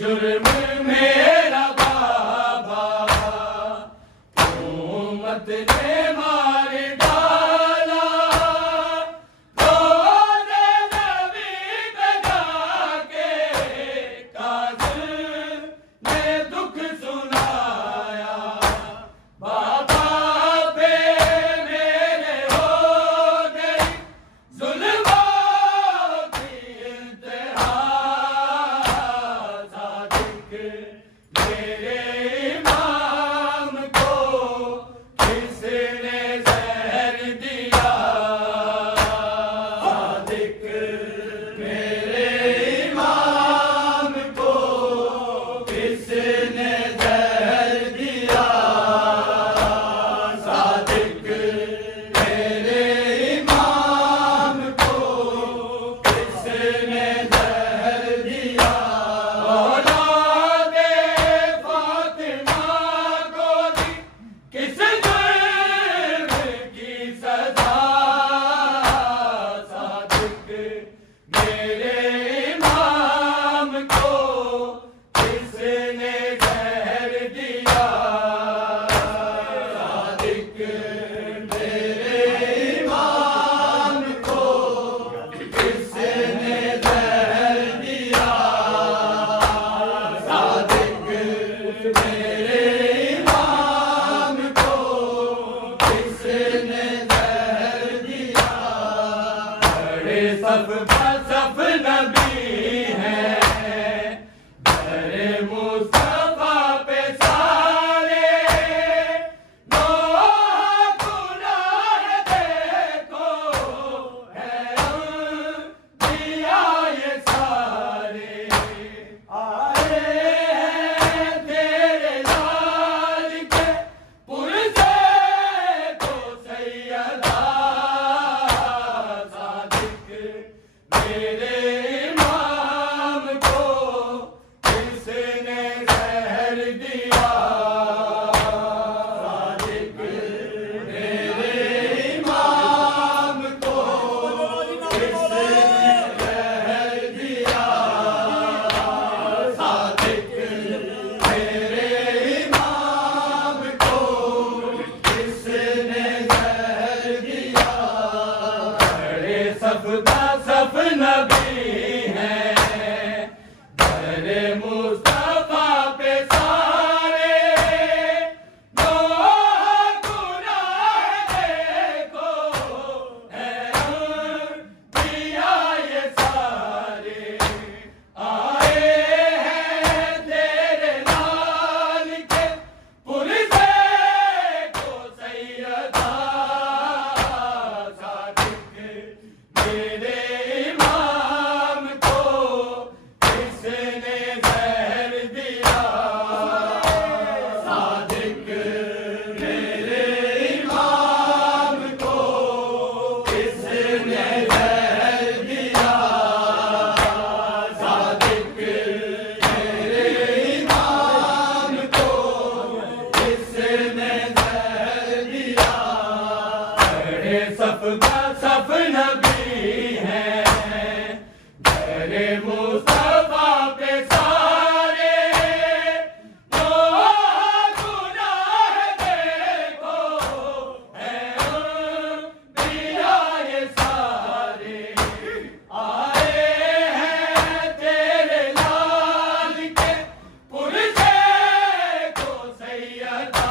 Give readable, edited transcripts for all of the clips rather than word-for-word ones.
जुर्म मेरे इमाम को किसने जहर दिया? सादिक मेरे इमाम को किसने जहर दिया? सादिक मेरे इमाम को किसने जहर दिया? बड़े सब नबी हैं, बड़े मुस्तफा पे सारे नोह गुनाह देखो है अंबिया ये सारे आए हैं तेरे लाल के पुरज़े को सैयदा। सादिक मेरे इमाम को किसने जहर दिया? सादिक मेरे इमाम को किसने जहर दिया? सादिक मेरे इमाम को किसने जहर दिया? बड़े सफ नबी हैं, बड़े मुस्तफा पे सारे नोह गुनाह देखो है अंबिया ये सारे आए हैं तेरे लाल के पुरज़े को सैयदा। सादिक मेरे इमाम को किसने जहर दिया? सादिक मेरे इमाम को किसने जहर दिया? सादिक मेरे इमाम को किसने जहर दिया? बड़े सफ नबी हैं, बड़े मुस्तफा पे सारे नोह गुनाह देखो है अंबिया ये सारे आए हैं तेरे लाल के पुरज़े को सैयदा।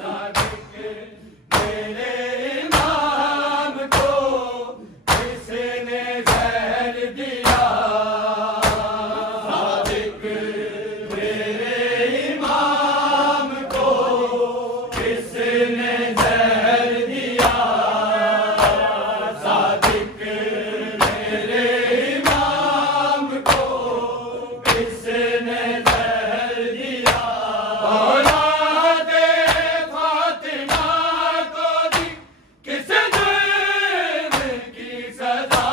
सादिक मेरे इमाम को किसने जहर दिया? सादिक मेरे इमाम को किसने जहर दिया? सादिक मेरे इमाम को किसने जहर दिया? औलादे फातिमा को दी किस जुर्म की सजा?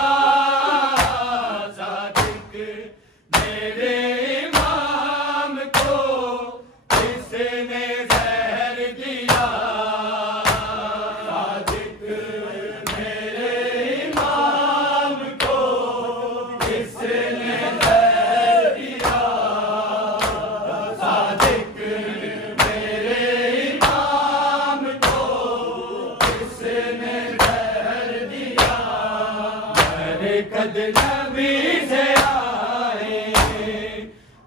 सादिक मेरे इमाम को किसने जहर दिया? सादिक मेरे इमाम को किसने जहर दिया? सादिक मेरे इमाम को किसने जहर दिया? बरकत नबी से आए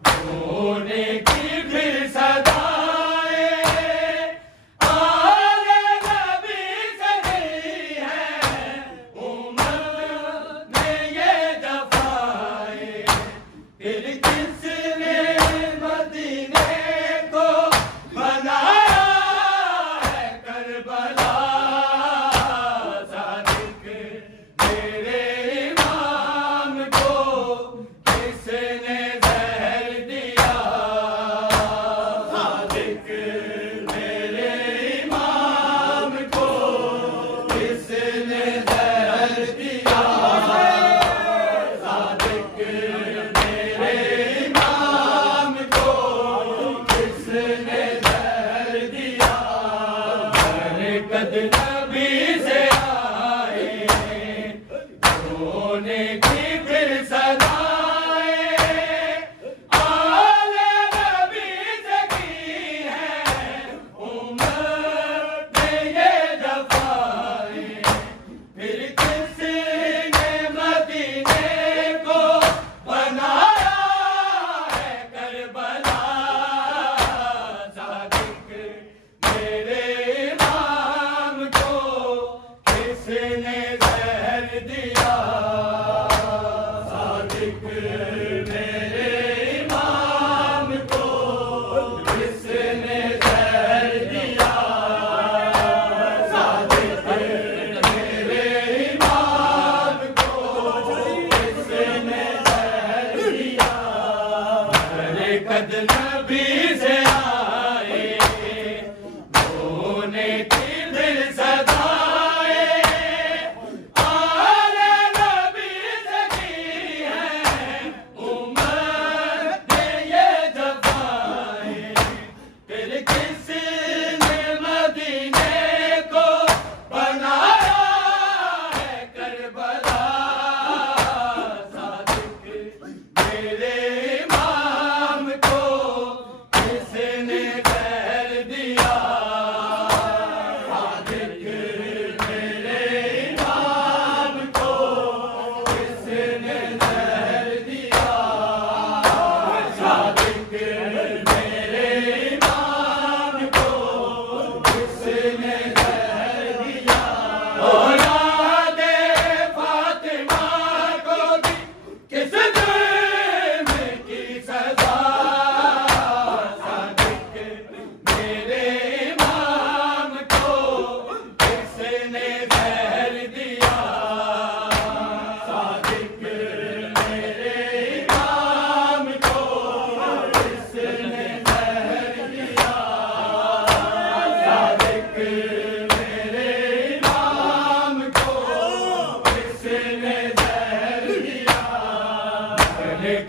रोने की फिर सदाएं, आले नबी से नहीं है उम्मत में ये जफाएं। फिर किसने मदीने को बनाया है करबला? सादिक मेरे इमाम को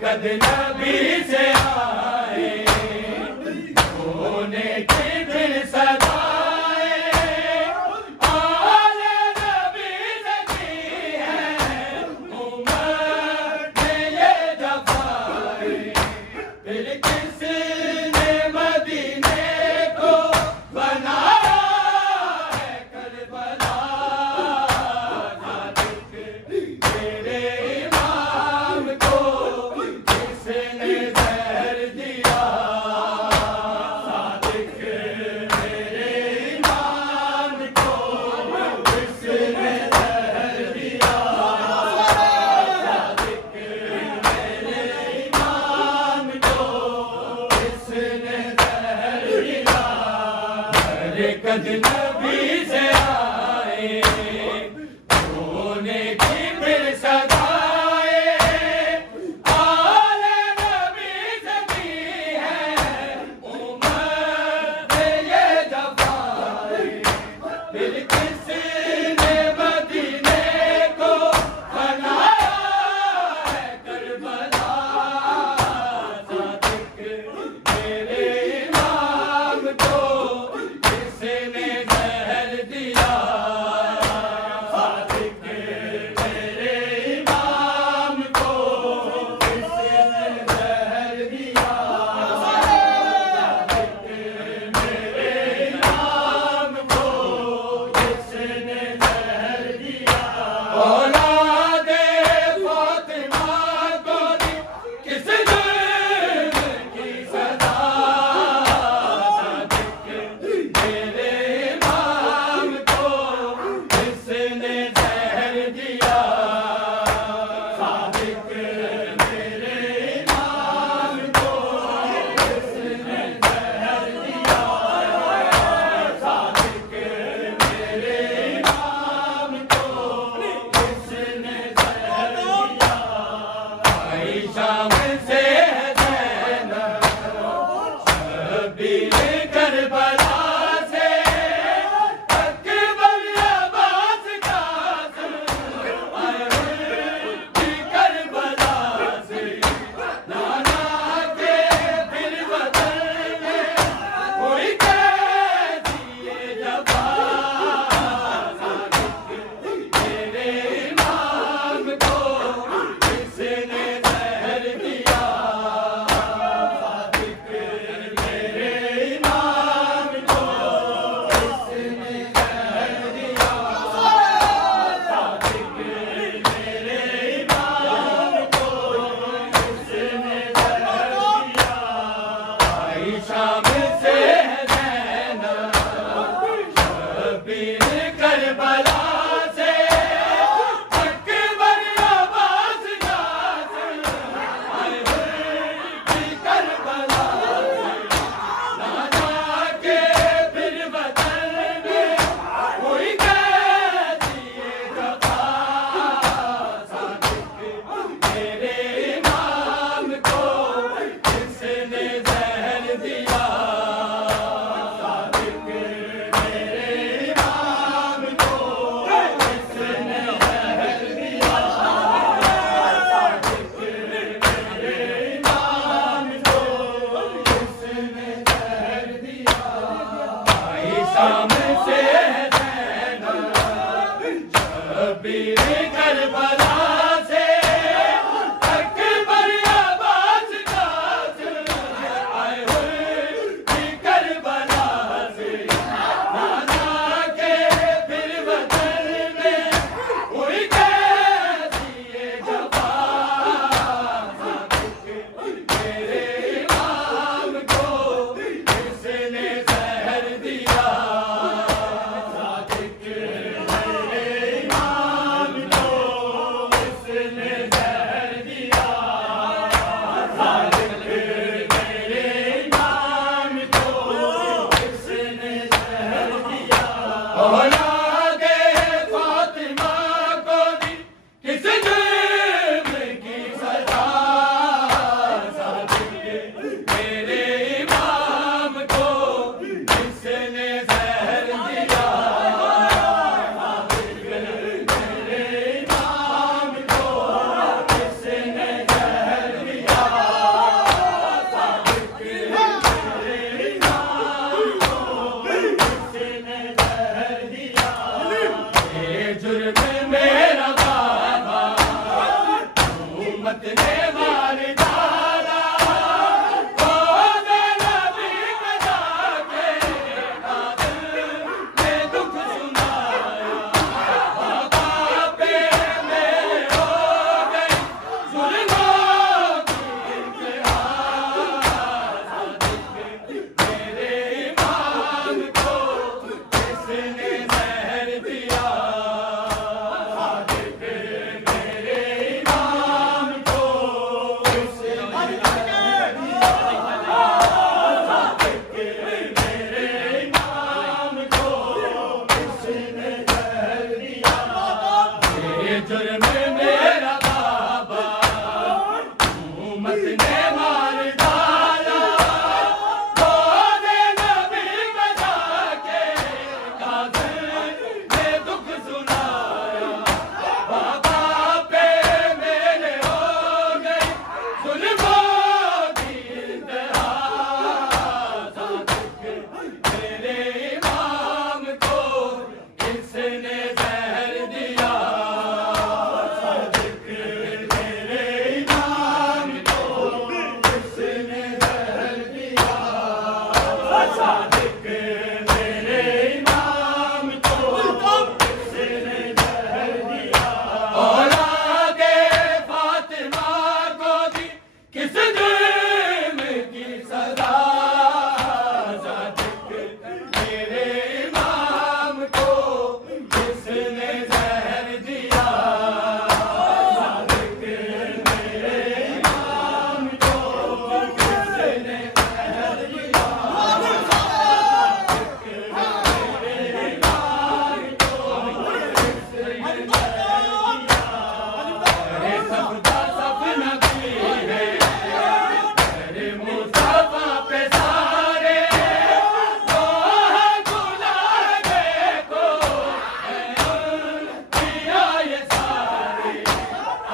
कद नबी से आए होने की फिर सदाए आले नबी से की है उम्मत ने ये जफाए फिर किसने मदीने को बनाया है करबला तेरे इमाम को किसने जहर दिया सादिक तेरे इमाम को किसने जहर दिया सादिक तेरे इमाम को किसने जहर दिया अरे कद नबी से आए होने की फिर सदाए आले नबी से की है उम्मत ने ये जफाए फिर किसने मदीने को बनाया है करबला सादिक तेरे इमाम को किसने जहर दिया सादिक तेरे इमाम मेरा बाबा उम्मत ने मार डाला रोज़े नबी बजा के काज़िम ने दुख सुनाया बाबा पे मेरे हो गई जुल्मों की इंतहा मेरे इमाम को किसने जहर दिया मेरे इमाम को किसने जहर दिया सादिक मेरे इमाम को किसने जहर दिया औलादे फातिमा को दी किस जुर्म की सजा सादिक मेरे इमाम को किसने जहर दिया सादिक मेरे इमाम को किसने जहर दिया अरे सबका सब नबी है अरे मुस्तफा पे सारे पिया ये सारे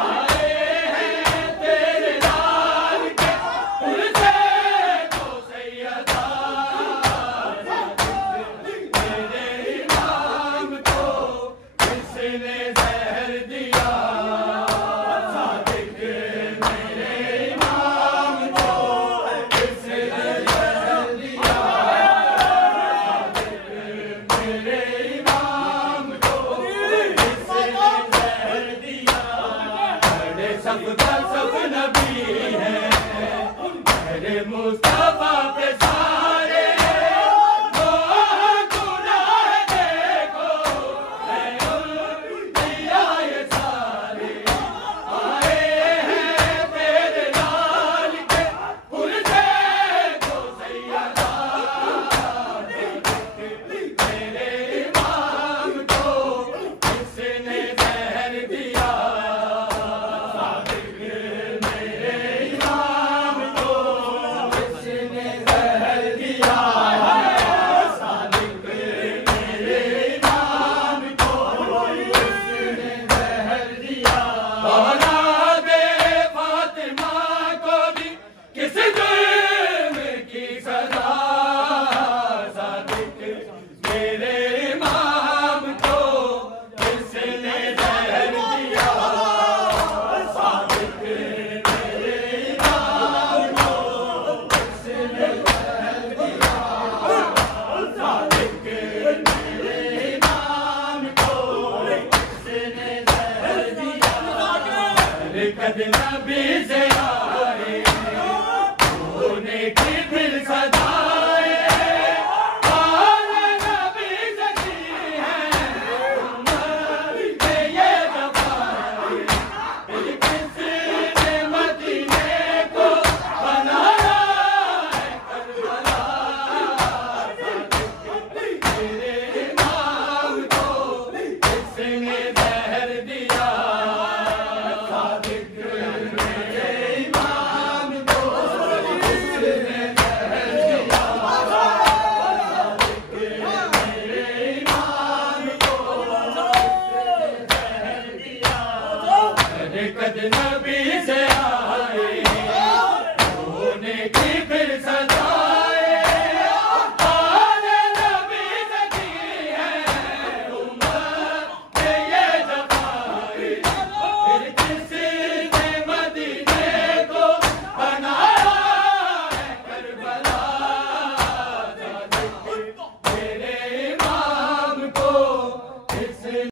आए हैं तेरे लाल के उनसे को सैयदा मेरे इमाम को किसने जहर दिया सादिक मेरे इमाम को किसने जहर दिया मेरे इमाम को किसने जहर दिया अरे सबका सब नबी है अरे मुस्तफा पे सारे गुनाह देखो पिया ये सारे आए हैं तेरे लाल के उनसे को सैयदा मेरे इमाम को किसने जहर दिया सादिक मेरे इमाम को किसने जहर दिया सादिक मेरे इमाम को किसने जहर दिया औलादे फातिमा को दी किस जुर्म की सजा सादिक मेरे इमाम को किसने जहर दिया सादिक मेरे इमाम को किसने जहर दिया सादिक मेरे इमाम को किसने जहर दिया अरे कद नबी से आए होने की फिर सदाए और नबी से की है उम्मत पे ये दफाए फिर किसने मदीने को बनाया है करबला मेरे इमाम को किसने जहर दिया सादिक मेरे इमाम को किसने जहर दिया सादिक मेरे इमाम को किसने जहर दिया अरे कद नबी से